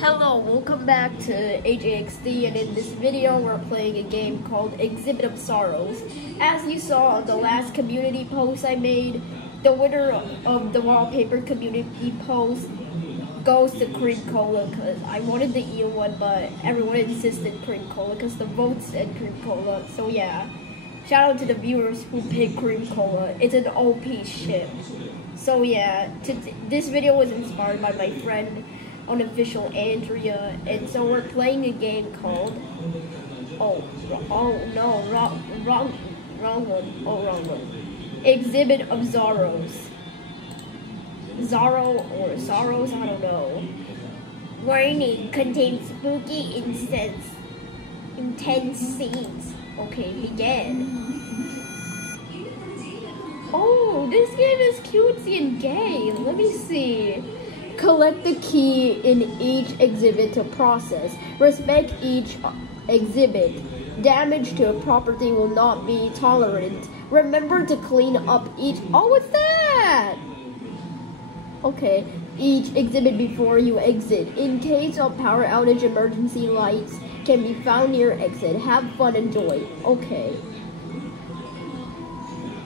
Hello, welcome back to AJXD, and in this video we're playing a game called Exhibit of Sorrows. As you saw on the last community post I made, the winner of the wallpaper community post goes to Cream Cola because I wanted the eel one, but everyone insisted Cream Cola because the votes said Cream Cola. So yeah, shout out to the viewers who picked Cream Cola. It's an OP shit. So yeah, this video was inspired by my friend Unofficial Andrea, and so we're playing a game called wrong one. Exhibit of Zorros. Zorro or Sorrows, I don't know. Warning, contains spooky intense scenes. Okay, begin. Oh, this game is cutesy and gay. Let me see. Collect the key in each exhibit to process. Respect each exhibit. Damage to a property will not be tolerated. Remember to clean up each... Oh, what's that? Okay. Each exhibit before you exit. In case of power outage, emergency lights can be found near exit. Have fun, enjoy. Okay.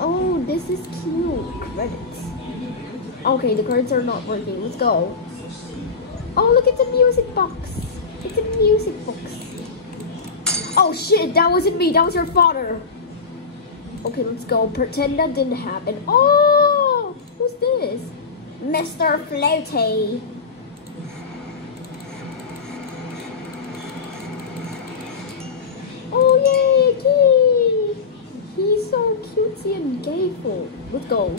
Oh, this is cute. Credits. Okay, the cards are not working. Let's go. Oh, look, it's a music box. It's a music box. Oh, shit, that wasn't me. That was your father. Okay, let's go. Pretend that didn't happen. Oh, who's this? Mr. Floaty. Oh, yay, key. He's so cutesy and gayful. Let's go.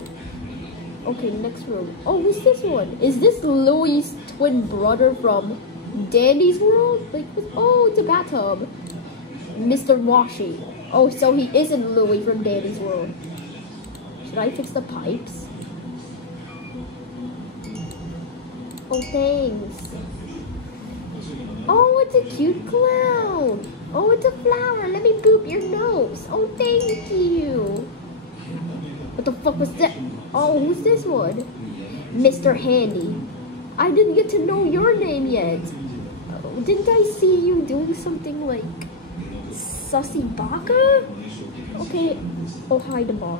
Okay, next room. Oh, who's this one? Is this Louie's twin brother from Dandy's World? Like, oh, it's a bathtub. Mr. Washy. Oh, so he isn't Louie from Dandy's World. Should I fix the pipes? Oh, thanks. Oh, it's a cute clown. Oh, it's a flower. Let me boop your nose. Oh, thank you. What the fuck was that? Oh, who's this one? Mr. Handy. I didn't get to know your name yet. Didn't I see you doing something like Sussy Baka? Okay. Oh, hi, the bar.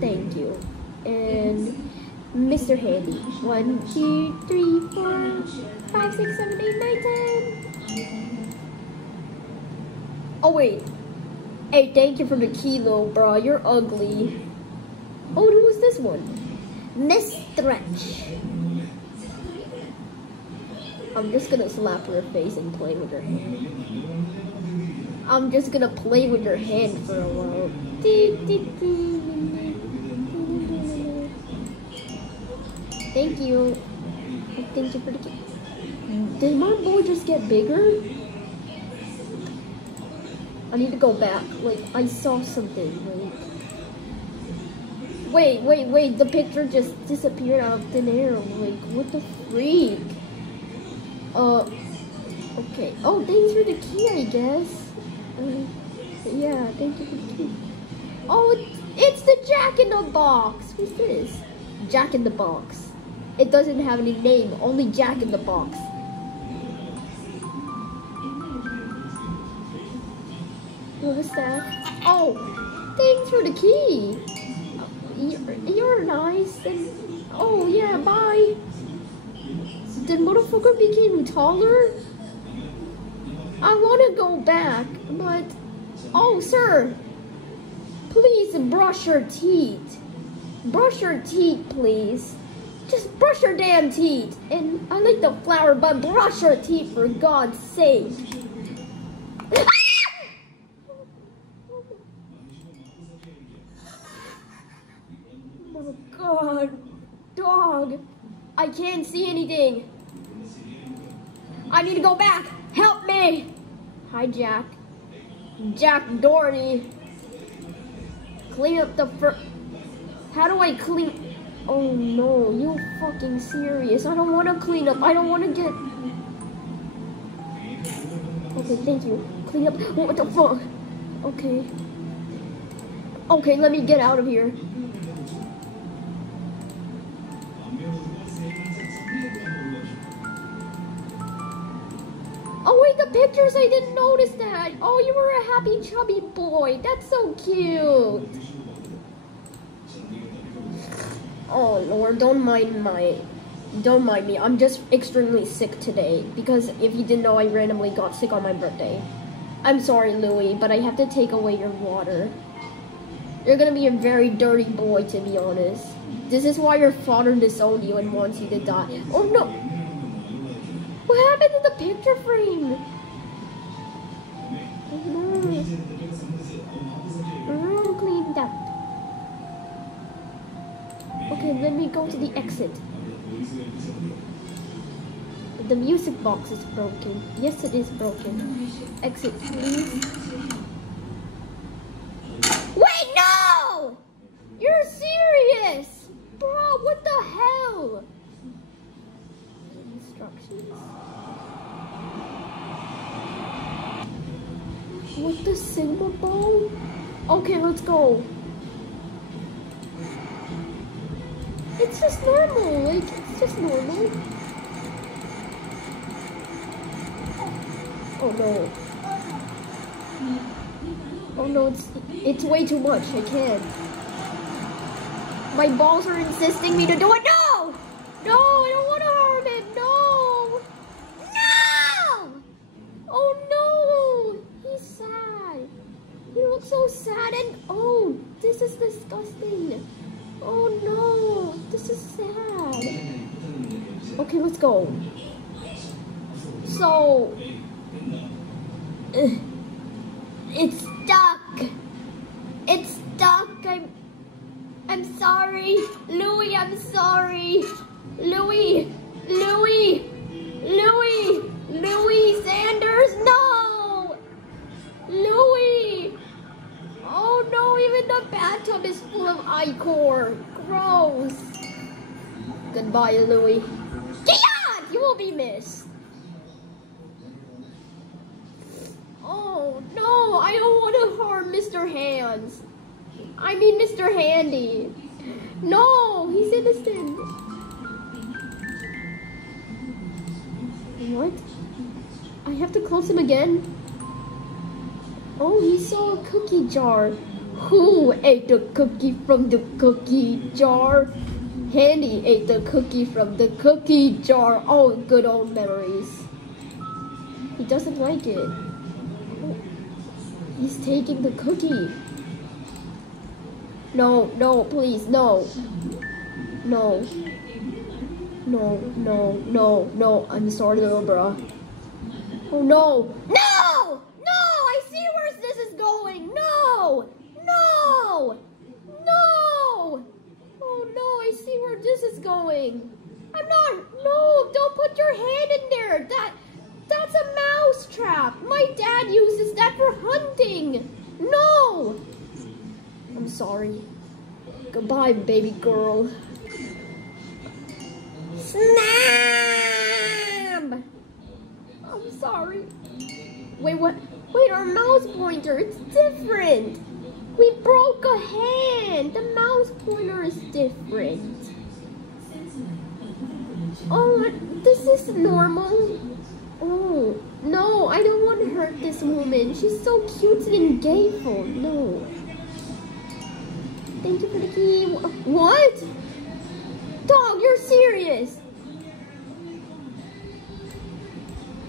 Thank you. And Mr. Handy. 1, 2, 3, 4, 5, 6, 7, 8, 9, 10. Oh, wait. Hey, thank you for the kilo, bro. You're ugly. Oh, who's this one? Miss Stretch. I'm just gonna slap her face and play with her hand. I'm just gonna play with her hand for a while. Thank you. Thank you for the key. Did my boy just get bigger? I need to go back. Like, I saw something. Like, Wait, the picture just disappeared out of thin air. Like, what the freak? Okay. Oh, thanks for the key, I guess. Yeah, thank you for the key. Oh, it's the Jack in the Box. Who's this? Jack in the Box. It doesn't have any name, only Jack in the Box. What was that? Oh, thanks for the key. You're nice, and oh yeah, bye. The motherfucker became taller. I want to go back, but oh sir, please brush your teeth. Brush your teeth, please. Just brush your damn teeth. And I like the flower, but brush your teeth for God's sake. Oh God, dog, I can't see anything. I need to go back. Help me. Hi, Jack. Jack Doherty. Clean up the How do I clean? Oh no, you fucking serious? I don't want to clean up. I don't want to get. Okay, thank you. Clean up. What the fuck? Okay. Okay, let me get out of here. Oh wait, the pictures, I didn't notice that. Oh, you were a happy chubby boy. That's so cute. Oh Lord, don't mind me. I'm just extremely sick today because if you didn't know, I randomly got sick on my birthday. I'm sorry, Louie, but I have to take away your water. You're gonna be a very dirty boy, to be honest. This is why your father disowned you and wants you to die. Oh no! What happened to the picture frame? Oh no. Cleaned up. Okay, let me go to the exit. The music box is broken. Yes, it is broken. Exit, please. Wait, no! You're serious! Bro, what the hell? Instructions. What the Sigma ball? Okay, let's go. It's just normal, like, it's just normal. Oh no. Oh no, it's way too much, I can't. My balls are insisting me to do it. No! No, I don't want to harm him, no! No! Oh no! He's sad. He looks so sad and oh, this is disgusting. Oh no, this is sad. Okay, let's go. So, it's stuck. It's stuck. I'm sorry, Louie. I'm sorry, Louie Sanders. No, Louie. Oh no, even the bathtub is full of ichor. Gross. Goodbye, Louie. Keon, you will be missed. Oh no, I don't want to harm Mr. Hands. I mean Mr. Handy. No, he's innocent. What? I have to close him again? Oh, he saw a cookie jar. Who ate the cookie from the cookie jar? Handy ate the cookie from the cookie jar. Oh, good old memories. He doesn't like it. Oh, he's taking the cookie. No, no, please, no. No. No, no, no, no. I'm sorry, little bro. Oh no. No! No! I see where this is going! No! No! No! Oh no, I see where this is going. I'm not. No, don't put your hand in there. That's a mouse trap. My dad uses that for hunting. No! I'm sorry. Goodbye, baby girl. Snap! I'm sorry. Wait, what? Wait, our mouse pointer, it's different. We broke a hand. The mouse pointer is different. Oh, this is normal. Oh, no, I don't want to hurt this woman. She's so cutesy and gayful. No. Thank you for the key. What? Dog, you're serious.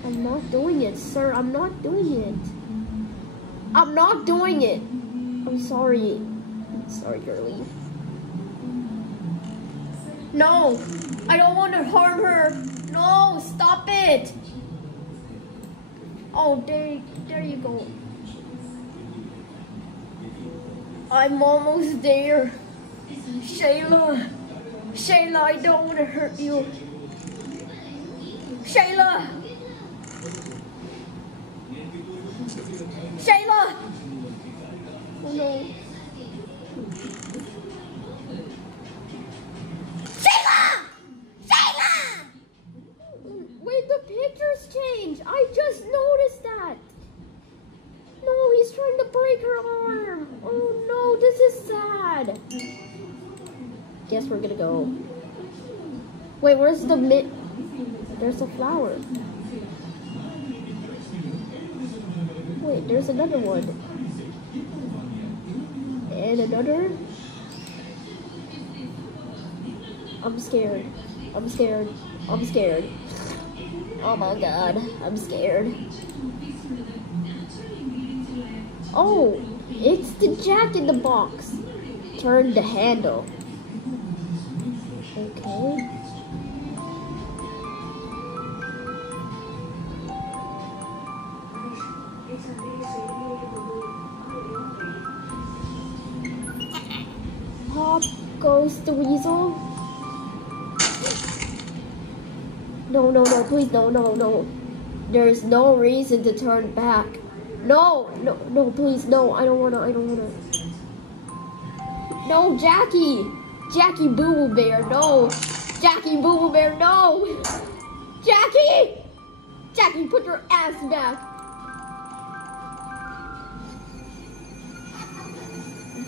I'm not doing it, sir. I'm not doing it. I'm not doing it. I'm sorry. I'm sorry, girlie. No, I don't want to harm her. No, stop it. Oh, there you go. I'm almost there. Shayla, I don't want to hurt you. Shayla! Oh no. Shayla! Wait, the pictures changed. I just noticed that. No, he's trying to break her arm. Oh no, this is sad. Guess we're gonna go. Wait, where's the There's a flower. Wait, there's another one. And another. I'm scared. I'm scared. I'm scared. Oh my god, I'm scared. Oh, it's the Jack in the Box. Turn the handle. Okay. Pop goes the weasel. No, please, no. There's no reason to turn back. No, please, no, I don't wanna. No, Jackie Boo Boo Bear, no. Jackie Boo Boo Bear, no. Jackie, put your ass back.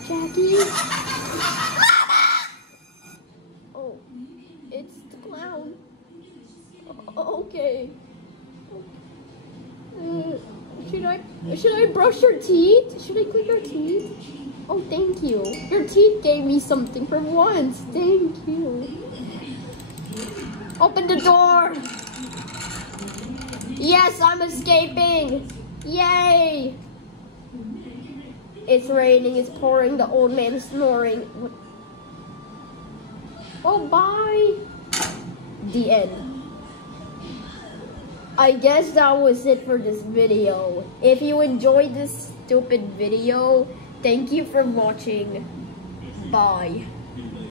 Jackie. Oh, it's the clown. Okay. Should I brush your teeth? Should I clean your teeth? Oh, thank you. Your teeth gave me something for once. Thank you. Open the door. Yes, I'm escaping. Yay. It's raining. It's pouring. The old man is snoring. What? Oh, bye. The end. I guess that was it for this video. If you enjoyed this stupid video, thank you for watching. Bye.